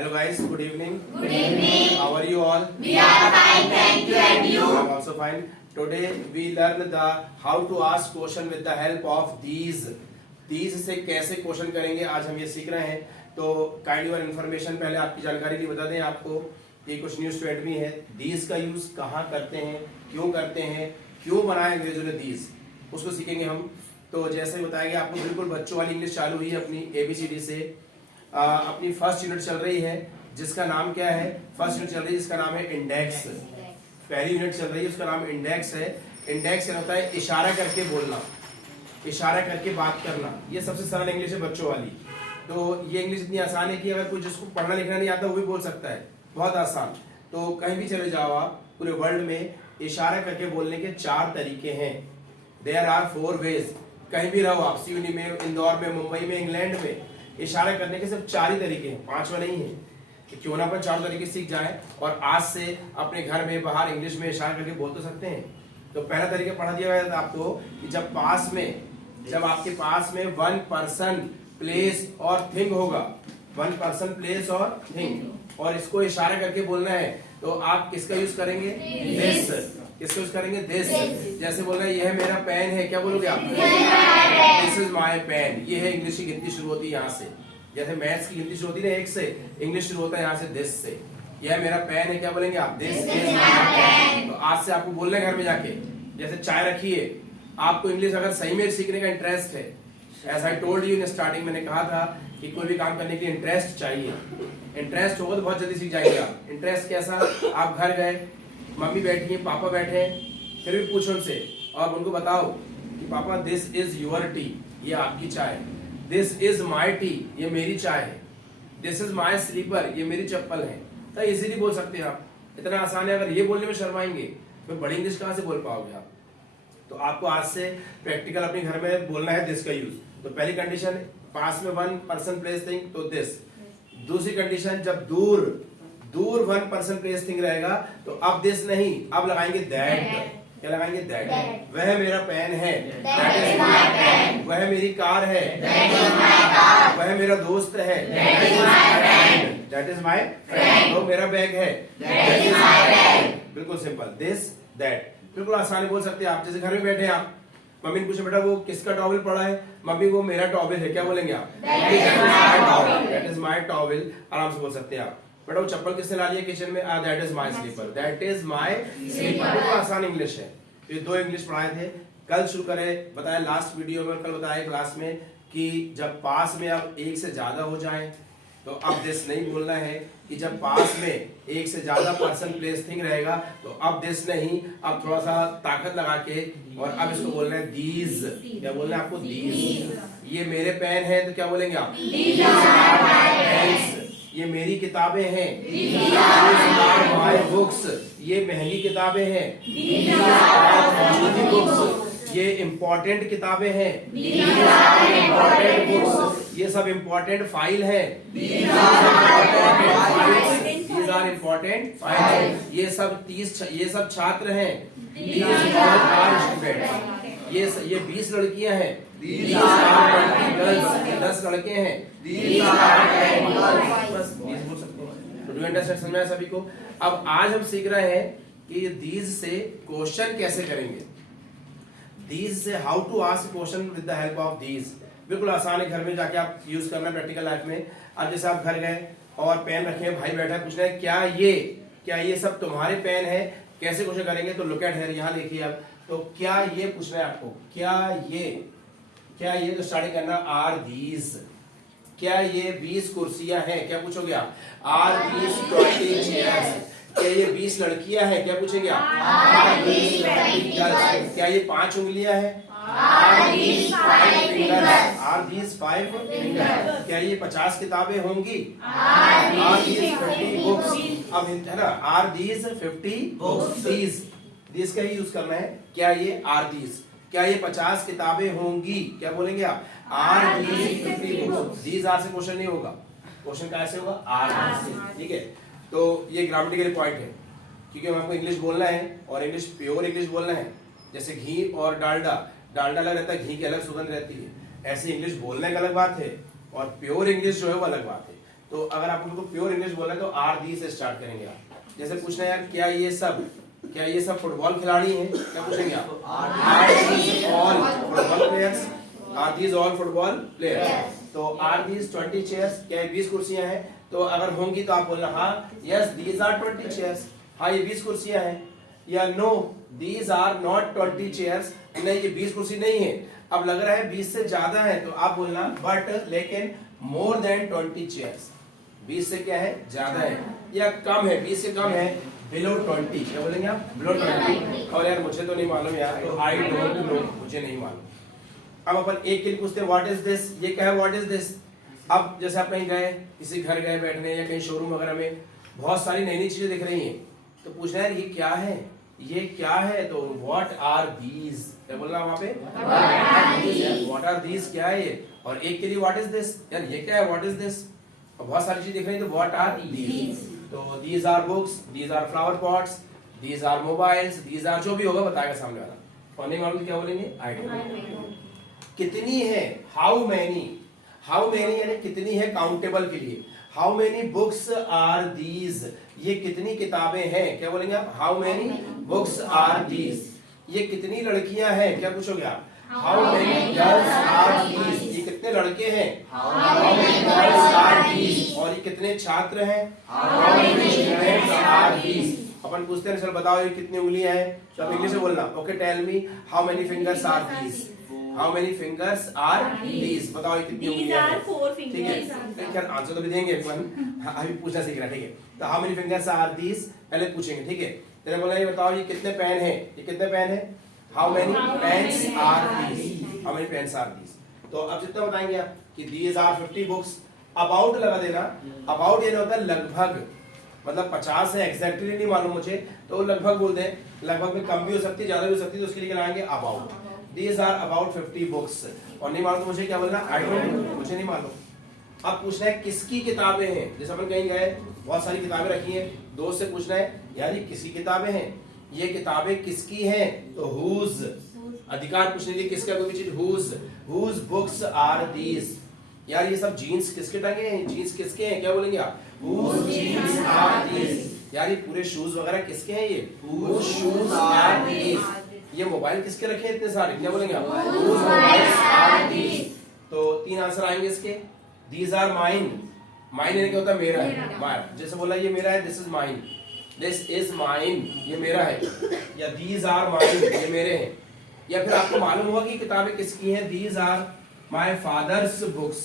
Hello guys, good evening. Good evening. How are you all? We are fine, thank you, and you? I am also fine. Today we learn the how to ask question with the help of these. These से कैसे question करेंगे आज हम ये सीख रहे हैं. तो काइंड और इन्फॉर्मेशन पहले आपकी जानकारी के लिए बता दें आपको कि कुछ न्यू स्टूडेंट भी है. दीज का यूज कहाँ करते हैं, क्यों करते हैं, क्यों बनाए अंग्रेजों ने दीज, उसको सीखेंगे हम. तो जैसे बताया गया आपको बिल्कुल बच्चों वाली इंग्लिश चालू हुई है अपनी ABCD से. अपनी फर्स्ट यूनिट चल रही है जिसका नाम क्या है, फर्स्ट यूनिट चल रही है जिसका नाम है इंडेक्स. पहली यूनिट चल रही है उसका नाम इंडेक्स है. इंडेक्स क्या होता है, इशारा करके बोलना, इशारा करके बात करना. ये सबसे सरल इंग्लिश है बच्चों वाली. तो ये इंग्लिश इतनी आसान है कि अगर कोई जिसको पढ़ना लिखना नहीं आता वो भी बोल सकता है, बहुत आसान. तो कहीं भी चले जाओ आप पूरे वर्ल्ड में, इशारा करके बोलने के 4 तरीके हैं. There are 4 ways. कहीं भी रहो आप, सिवनी में, इंदौर में, मुंबई में, इंग्लैंड में, इशारा करने के सिर्फ 4 ही तरीके हैं, 5वां नहीं है. तो क्यों ना अपन 4 तरीके सीख जाएं और आज से अपने घर में बाहर इंग्लिश में इशारा करके बोल तो सकते हैं. तो पहला तरीका पढ़ा दिया गया था आपको कि जब आपके पास में वन पर्सन प्लेस और थिंग होगा, वन पर्सन प्लेस और थिंग, और इसको इशारा करके बोलना है तो आप किसका यूज करेंगे, दिस. किसका यूज करेंगे, दिस. जैसे बोलना है यह मेरा पेन है, क्या बोलोगे आप, दिस इज माय पेन. ये है इंग्लिश की गिनती शुरू होती है यहाँ से. जैसे मैथ्स की गिनती शुरू होती है 1 से, इंग्लिश शुरू होता है यहाँ से दिस से. यह मेरा पेन है, क्या बोलेंगे आप, दिस इज माय पेन. तो आज से आपको बोलना है घर में जाके, जैसे चाय रखिए. आपको इंग्लिश अगर सही में सीखने का इंटरेस्ट है, as I told you in starting, मैंने कहा था कि कोई भी काम करने के लिए इंटरेस्ट चाहिए. इंटरेस्ट होगा तो बहुत जल्दी सीख जाएंगे आप. इंटरेस्ट कैसा, आप घर गए, मम्मी बैठी है, पापा बैठे हैं, फिर भी पूछो उनसे और उनको बताओ कि पापा दिस इज योर टी, ये आपकी चाय. दिस इज माई टी, ये मेरी चाय है. दिस इज माई स्लीपर, ये मेरी चप्पल है. तो इजीली बोल सकते हैं आप, इतना आसान है. अगर ये बोलने में शर्माएंगे तो बड़ी इंग्लिश कहाँ से बोल पाओगे आप. तो आपको आज से प्रैक्टिकल अपने घर में बोलना है दिस का यूज. तो पहली कंडीशन, पास में वन पर्सन प्लेस थिंग, तो दिस. दूसरी कंडीशन, जब दूर वन पर्सन प्लेस थिंग रहेगा तो अब दिस नहीं, अब लगाएंगे दैट. क्या लगाएंगे, दैट. वह मेरा पेन है, दैट इज माय पेन. वह मेरी कार है, दैट इज माय कार. वह मेरा दोस्त है, that is my friend. That is my friend. वो मेरा बैग है, दैट इज माय बैग. बिल्कुल सिंपल, दिस दैट. बिल्कुल आसान बोल सकते हैं आप. जैसे घर में बैठे हैं आप, मम्मी ने पूछा बेटा वो किसका टॉवल पड़ा है, मम्मी वो मेरा टॉवल है, क्या बोलेंगे आप, दैट इज माय टॉवल. आराम से बोल सकते हैं आप. बेटा वो चप्पल किसने ला लिया किचन में, that is my slipper. That is my slipper. बिल्कुल आसान इंग्लिश है. तो ये 2 इंग्लिश पढ़ाए थे. कल शुरू करें, बताया लास्ट वीडियो में, कल बताया क्लास में कि जब पास में अब 1 से ज्यादा हो जाए तो अब दिस नहीं बोलना है. कि जब पास में 1 से ज्यादा पर्सन प्लेस थिंग रहेगा तो अब दिस नहीं, अब थोड़ा सा ताकत लगा के और अब इसको बोलना है दीज. क्या बोलना है आपको, दीज. ये मेरे पेन है तो क्या बोलेंगे आप, दीज आर माय पेन्स. ये मेरी किताबें हैं, दीज आर माय बुक्स. ये महंगी किताबें हैं, दीज आर माय बुक्स. ये इम्पोर्टेंट किताबें हैं, दीज आर इम्पोर्टेंट बुक्स. ये सब इम्पोर्टेंट फाइल है, दीज आर इम्पोर्टेंट फाइल. ये सब छात्र हैं, दीज आर स्टूडेंट्स. ये 20 लड़कियां हैं, दीज आर 20 गर्ल्स. 10 लड़के हैं, दीज आर 10 गर्ल्स. बस 20 बोल सकते हैं. तो डू अंडरस्टैंड, समझ में आया सभी को. अब आज हम सीख रहे हैं कि दीज से क्वेश्चन कैसे करेंगे. दीज से how to ask question with the help of these. बिल्कुल आसान है, घर में जाके आप यूज करना प्रैक्टिकल लाइफ में. अब जैसे आप घर गए और पेन रखे, भाई बैठा है, पूछ रहे हैं क्या ये सब तुम्हारे पेन है, कैसे क्वेश्चन करेंगे. तो लुक एट हियर, यहाँ देखिए आप. तो क्या ये पूछ रहे हैं आपको, क्या ये तो स्टार्टिंग करना, आर दीज. क्या ये 20 कुर्सियां हैं, क्या पूछोगे आप, आर 20 चेयर्स. क्या ये 20 लड़कियां हैं, क्या पूछेंगे आप, आर 20 गर्ल्स. क्या ये 5 उंगलियां हैं, are these 5 fingers. Are these 5 fingers. क्या ये 50 किताबें होंगी, आर दीज 50 बुक्स. अब है ना, आर दीज 50 बुक्स. दीज का ही यूज करना है. क्या ये आर दीज, क्या ये 50 किताबें होंगी, क्या बोलेंगे आप, are these 50 books. These are से क्वेश्चन नहीं होगा. क्वेश्चन कैसे होगा, आर से. ठीक है. तो ये ग्रामेटिकल पॉइंट है, क्योंकि हमको इंग्लिश बोलना है और इंग्लिश प्योर इंग्लिश बोलना है. जैसे घी और डालडा अलग रहता है, घी की अलग सुगंध रहती है. ऐसे इंग्लिश बोलने का अलग बात है और प्योर इंग्लिश जो है वो अलग बात है. तो अगर आप उनको प्योर इंग्लिश बोलना है तो आर दी से स्टार्ट करेंगे आप। जैसे पूछना है यार क्या ये सब फुटबॉल खिलाड़ी हैं, क्या पूछेंगे आप? Are these all football players? Are these all football players? तो आर दीज 20 चेयर्स? क्या 20 कुर्सियां हैं? तो अगर होंगी तो आप बोलना हाँ यस दीज आर 20 चेयर्स, हाँ ये 20 कुर्सियां हैं। या no these are not 20 chairs, नहीं ये 20 कुर्सी नहीं है। अब लग रहा है 20 से ज्यादा है तो आप बोलना बट लेकिन मोर देन 20 चेयर्स, 20 से क्या है ज्यादा है, या कम है 20 से कम है, बिलो 20। क्या बोलेंगे आप? बिलो 20। और यार मुझे तो नहीं मालूम यार, तो आई डोंट नो, मुझे नहीं मालूम। अब अपन एक के लिए पूछते हैं व्हाट इज दिस, ये क्या है व्हाट इज दिस। अब जैसे आप कहीं गए, किसी घर गए बैठने या कहीं शोरूम वगैरह में, बहुत सारी नई नई चीजें दिख रही हैं, तो पूछना है ये क्या है, ये क्या है, तो व्हाट आर दीज, क्या बोलना वहां पे? व्हाट आर दीज क्या है ये। और एक के लिए व्हाट इज दिस, यार ये क्या है व्हाट इज दिस। और बहुत सारी चीजें दिख रही है तो व्हाट आर दीज। तो these are books, these are flower pots, these are mobiles, these are जो भी होगा बताएगा सामने वाला। और नहीं मालूम क्या बोलेंगे? आई डोंट नो। कितनी है, हाउ मैनी, हाउ मैनी यानी कितनी है काउंटेबल के लिए। How many books are these, ये कितनी किताबें हैं, क्या बोलेंगे आप? How many books are these. ये कितनी लड़कियां हैं, क्या पूछोगे आप? How many girls are these, ये कितने लड़के हैं? How many girls are these. और ये कितने छात्र हैं? How many students are these. अपन पूछते हैं चल बताओ ये कितनी उंगलियां हैं, तो आप इंग्लिश में बोलना okay tell me how many fingers are these, how many fingers are these, बताओ ये कितनी उंगलियां हैं। ठीक है, खैर आंसर तो भी देंगे अपन, अभी पूछना सीख रहा है। ठीक है, तो how many fingers are these पहले पूछेंगे। ठीक है, तेरे बोला ये बताओ ये कितने पेन है, ये कितने पेन है, how many pens are these, how many pens are these. तो अब जितना बताएंगे आप कि दीज आर 50 बुक्स। अबाउट लगा देना, अबाउट ये होता है लगभग, मतलब 50 है एग्जैक्टली नहीं मालूम मुझे, तो लगभग बोल दें, लगभग में कम भी हो सकती है ज्यादा भी हो सकती है, तो उसके लिए लगाएंगे about. These are about 50 books। और नहीं मालूम तो मुझे क्या बोलना? आई डोंट नो, मुझे नहीं मालूम। अब पूछना है किसकी किताबें हैं, जैसे अपन कहीं गए बहुत सारी किताबें रखी हैं, दोस्त से पूछना है यार ये किसकी किताबें हैं, ये किताबें किसकी हैं, तो whose, अधिकार पूछने के लिए किसका कोई चीज, whose books are these। यार ये सब जीन्स किसके टंगे हैं, जीन्स किसके हैं, क्या बोलेंगे आप? whose jeans are these। यार ये पूरे शूज वगैरह किसके हैं, ये whose shoes are these। ये मोबाइल किसके रखे हैं इतने सारे, क्या बोलेंगे आप? whose mobiles are these। तो 3 आंसर आएंगे इसके। these are mine, mine यानी क्या होता है? मेरा है। जैसे बोला ये मेरा है, this is mine, this is mine, ये मेरा है। या these are mine, ये मेरे हैं। या फिर आपको मालूम होगा कि किताबें किसकी हैं, these are my father's books,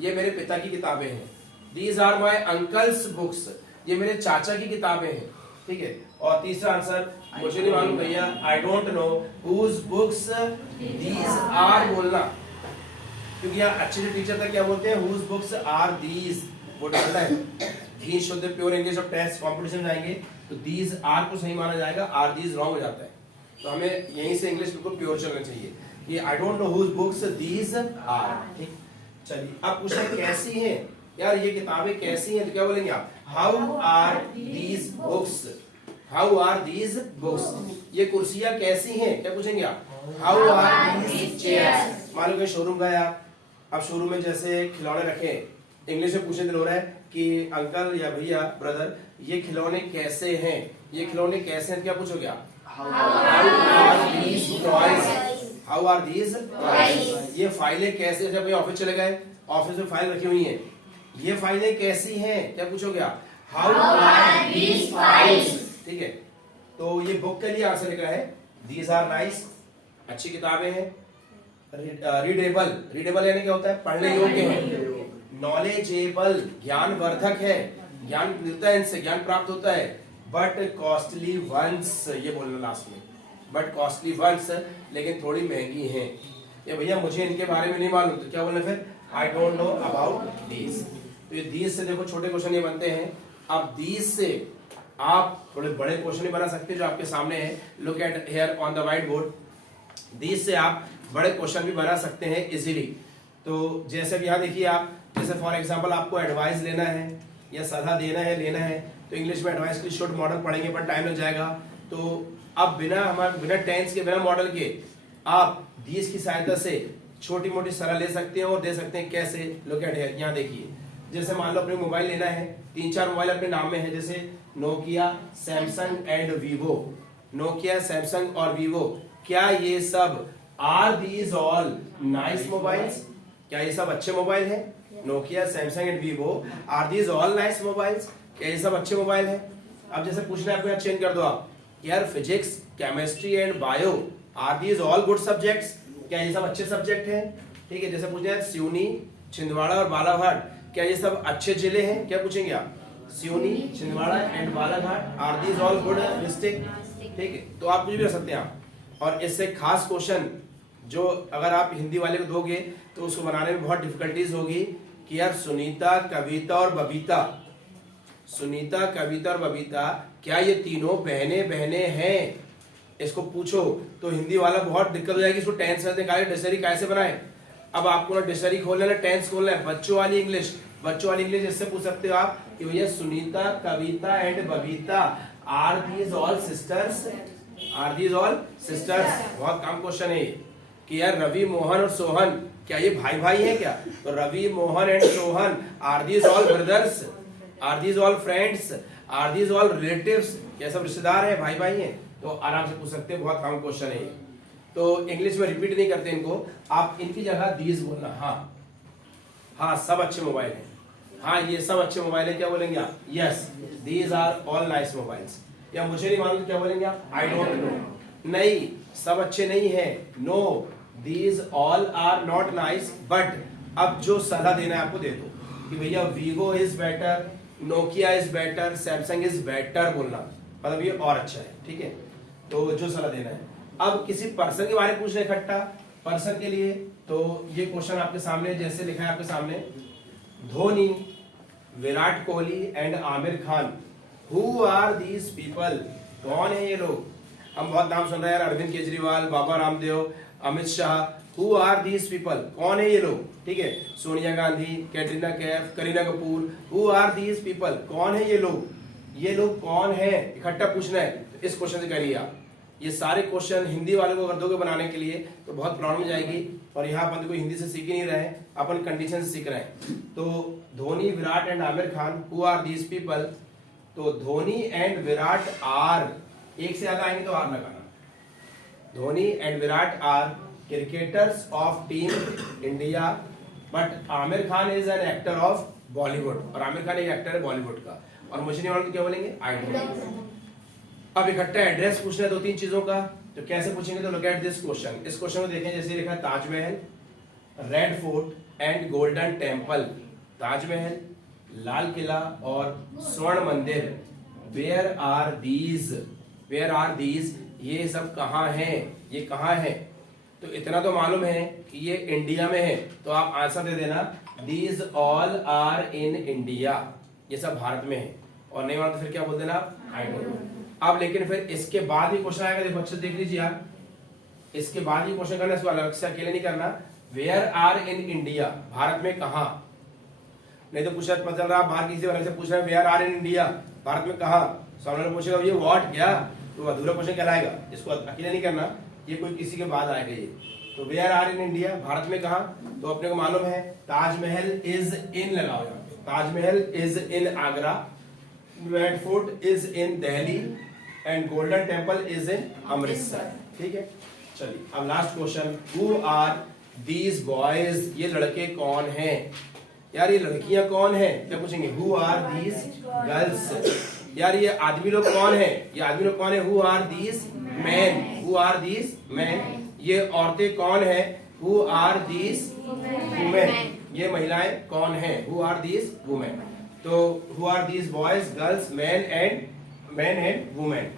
ये मेरे पिता की किताबें हैं। these are my uncle's books, ये मेरे चाचा की किताबें हैं। ठीक है, और तीसरा आंसर मुझे नहीं मालूम भैया, आई don't no whose books these are बोलना, क्योंकि यहाँ अच्छे से टीचर था क्या बोलते हैं, whose books are these वो डालना है। these शुद्ध प्योर इंग्लिश और टेस्ट कॉम्पिटिशन जाएंगे तो these are को सही माना जाएगा, are these रॉन्ग हो जाता है। तो हमें यहीं से इंग्लिश बिल्कुल प्योर चलना चाहिए कि आई don't no whose books these are। ठीक, चलिए अब पूछना है कैसी हैं, यार ये किताबें कैसी हैं, तो क्या बोलेंगे आप? How are these books, how are these books. ये कुर्सियां कैसी हैं, क्या पूछेंगे आप? How are these chairs. मान लो कि शोरूम गए आप, अब शोरूम में जैसे खिलौने रखे, इंग्लिश में पूछने दिल हो रहा है कि अंकल या भैया ब्रदर ये खिलौने कैसे हैं, ये खिलौने कैसे हैं, क्या पूछोगे आप? How are these toys, how are these toys. ये फाइलें कैसे, जब ये ऑफिस चले गए, ऑफिस में फाइल रखी हुई है, ये फाइलें कैसी हैं, क्या पूछोगे आप? How are these files. ठीक है, तो ये बुक के लिए आंसर लिख रहा है दीज आर नाइस, अच्छी किताबें हैं। रीडेबल, रीडेबल यानी क्या होता है? पढ़ने योग्य है। नॉलेजेबल, ज्ञानवर्धक है, ज्ञान मिलता है इनसे, ज्ञान प्राप्त होता है। बट कॉस्टली वंस, ये बोलना लास्ट में, बट कॉस्टली वंस, लेकिन थोड़ी महंगी है। ये भैया मुझे इनके बारे में नहीं मालूम, तो क्या बोलना फिर? आई डोंट नो अबाउट दीज। तो ये दीज से देखो छोटे क्वेश्चन ये बनते हैं। अब दीज से आप थोड़े बड़े क्वेश्चन बना सकते हैं जो आपके सामने है, look at here on the white board. These से आप बड़े क्वेश्चन भी बना सकते हैं इजीली। तो जैसे भी यहाँ देखिए आप, जैसे फॉर एग्जांपल आपको एडवाइस लेना है या सलाह देना है, लेना है, तो इंग्लिश में एडवाइस के शुड मॉडल पढ़ेंगे पर टाइम लग जाएगा। तो अब बिना टेंस के, बिना मॉडल के आप दीज की सहायता से छोटी मोटी सलाह ले सकते हैं और दे सकते हैं। कैसे? लुक एट हियर, यहाँ देखिए, जैसे मान लो अपने मोबाइल लेना है, 3-4 मोबाइल अपने नाम में है, जैसे Nokia, Samsung and Vivo. Nokia, Samsung और वीवो, क्या ये सब are these all nice mobiles? क्या ये सब अच्छे मोबाइल हैं? Nokia, Samsung and Vivo, are these all nice mobiles? क्या ये सब अच्छे मोबाइल हैं? अब जैसे पूछना है आपको, यहाँ चेंज कर दो आप, यार physics, chemistry and bio, are these all good subjects? क्या ये सब अच्छे सब्जेक्ट हैं? ठीक है, जैसे पूछना है सिवनी, छिंदवाड़ा और बालाघाट, क्या ये सब अच्छे जिले हैं? क्या पूछेंगे आप? Seoni, Chhindwara and Balaghat, are these all good district? ठीक है, तो आप कुछ भी रख सकते हैं आप। और इससे खास क्वेश्चन जो अगर आप हिंदी वाले को दोगे तो उसको बनाने में बहुत डिफिकल्टीज होगी कि यार सुनीता, कविता और बबीता, सुनीता, कविता और बबीता, क्या ये तीनों बहने बहने हैं? इसको पूछो तो हिंदी वाला बहुत दिक्कत हो जाएगी, इसको टेंस में निकाले, डिक्शनरी कैसे बनाए? अब आपको ना डिक्शनरी खोलना है, टेंस खोलना है, बच्चों वाली इंग्लिश, बच्चों वाली इंग्लिश इससे पूछ सकते हो आप कि भैया Sunita, Kavita and Babita, are these all sisters? Are these all sisters? बहुत काम क्वेश्चन है ये कि यार रवि, मोहन और सोहन, क्या ये भाई भाई हैं क्या? तो Ravi, Mohan and Sohan, are these all brothers? Are these all friends? Are these all relatives? क्या सब रिश्तेदार हैं, भाई भाई हैं? तो आराम से पूछ सकते हैं, बहुत काम क्वेश्चन है ये। तो इंग्लिश में रिपीट नहीं करते इनको, आप इनकी जगह दीज बोलना। हाँ, सब अच्छे मोबाइल हैं, हाँ ये सब अच्छे मोबाइल है, क्या बोलेंगे आप? Yes, these are all nice mobiles. या मुझे नहीं मालूम क्या बोलेंगे आप? I don't know. नहीं, सब अच्छे नहीं है, no, these all are not nice, but अब जो सलाह देना है आपको दे दो कि भैया Vivo is better, Nokia is better, Samsung is better बोलना, मतलब ये और अच्छा है। ठीक है, तो जो सलाह देना है। अब किसी पर्सन के बारे में पूछ रहे इकट्ठा, पर्सन के लिए तो ये क्वेश्चन आपके सामने जैसे लिखा है आपके सामने, Dhoni, Virat Kohli and Aamir Khan, who are these people? कौन है ये लोग? हम बहुत नाम सुन रहे हैं यार, Arvind Kejriwal, Baba Ramdev, Amit Shah, who are these people? कौन है ये लोग? ठीक है, Sonia Gandhi, Katrina Kaif, Kareena Kapoor, who are these people? कौन है ये लोग? ये लोग कौन है? इकट्ठा पूछना है, तो इस क्वेश्चन से करिए आप। ये सारे क्वेश्चन हिंदी वाले को अगर दोगे बनाने के लिए तो बहुत प्रॉब्लम हो जाएगी, और यहाँ अपन को हिंदी से सीख ही नहीं रहे, अपन कंडीशन से सीख रहे हैं। तो Dhoni, Virat and Aamir Khan, who are these people? तो धोनी एंड विराट आर, एक से ज्यादा आएंगे तो आर लगाना, Dhoni and Virat are cricketers of team India, but Aamir Khan is an actor of Bollywood, और आमिर खान एक एक्टर है बॉलीवुड का, और मुझे नहीं मालूम क्या बोलेंगे, आई डोंट नो। अब इकट्ठा एड्रेस पूछना है 2-3 चीजों का, तो कैसे पूछेंगे? तो लुक एट दिस क्वेश्चन, इस क्वेश्चन को देखें, जैसे लिखा Taj Mahal, red fort and golden temple, Taj Mahal, Lal Qila और Swarn Mandir, where are these? Where are these? ये सब कहाँ हैं? ये कहाँ है? तो इतना तो मालूम है कि ये इंडिया में है, तो आप आंसर दे देना, these all are in India, ये सब भारत में है। और नहीं मालूम तो फिर क्या बोल देना, आई डोंट नो। अब लेकिन फिर इसके बाद भी क्वेश्चन आएगा, देखो अच्छे देख लीजिए यार, इसके बाद भी क्वेश्चन करना, इसको अलग से अकेले नहीं करना। Where are in India, Bharat में कहाँ? नहीं तो पूछा पता चल रहा आप बाहर किसी अलग से पूछ रहे हैं, where are in India, Bharat में कहाँ? सामने पूछेगा ये व्हाट, क्या? तो अधूरा क्वेश्चन कहलाएगा, इसको अकेले नहीं करना, ये कोई किसी के बाद आएगा ये। तो where are in India, Bharat में कहाँ? तो अपने को मालूम है ताजमहल इज इन, लगाओ यहाँ पे, Taj Mahal is in Agra, Red Fort is in Delhi and golden Temple is in Amritsar. ठीक है, चलिए अब last question, who are these boys? ये लड़के कौन हैं? यार ये लड़कियां कौन हैं? क्या पूछेंगे, हु आर दीज गर्ल्स? यार ये आदमी लोग कौन है? ये आदमी लोग कौन है? Who are these man? Who are these man? ये औरतें कौन है? Who are these women? ये महिलाएं कौन है? Who are these women? तो who are these boys, girls, man and women?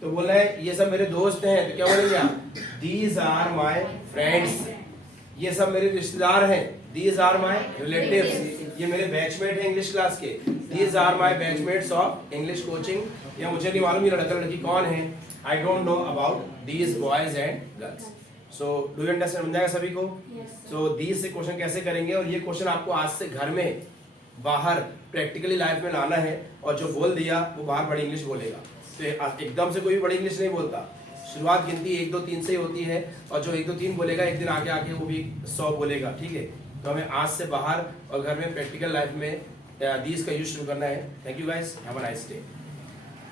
तो बोला है ये सब मेरे दोस्त हैं, तो क्या बोलेंगे आप? दीज आर माय फ्रेंड्स, ये सब मेरे रिश्तेदार हैं, दीज आर माय रिलेटिव्स, ये मेरे बैचमेट हैं इंग्लिश क्लास के, these are my batchmates of English coaching. या मुझे नहीं मालूम ये लड़का लड़की कौन है, I don't know about these boys and girls. So do you understand? समझ आएगा सभी को? सो दीज से क्वेश्चन कैसे करेंगे, और ये क्वेश्चन आपको आज से घर में, बाहर प्रैक्टिकली लाइफ में लाना है, और जो बोल दिया वो बाहर बड़ी इंग्लिश बोलेगा। तो एकदम से कोई भी बड़ी इंग्लिश नहीं बोलता, शुरुआत गिनती 1 2 3 से ही होती है, और जो 1 2 3 बोलेगा एक दिन आगे आके वो भी 100 बोलेगा। ठीक है, तो हमें आज से बाहर और घर में प्रैक्टिकल लाइफ में दीज का यूज शुरू करना है। Thank you guys, have a nice day.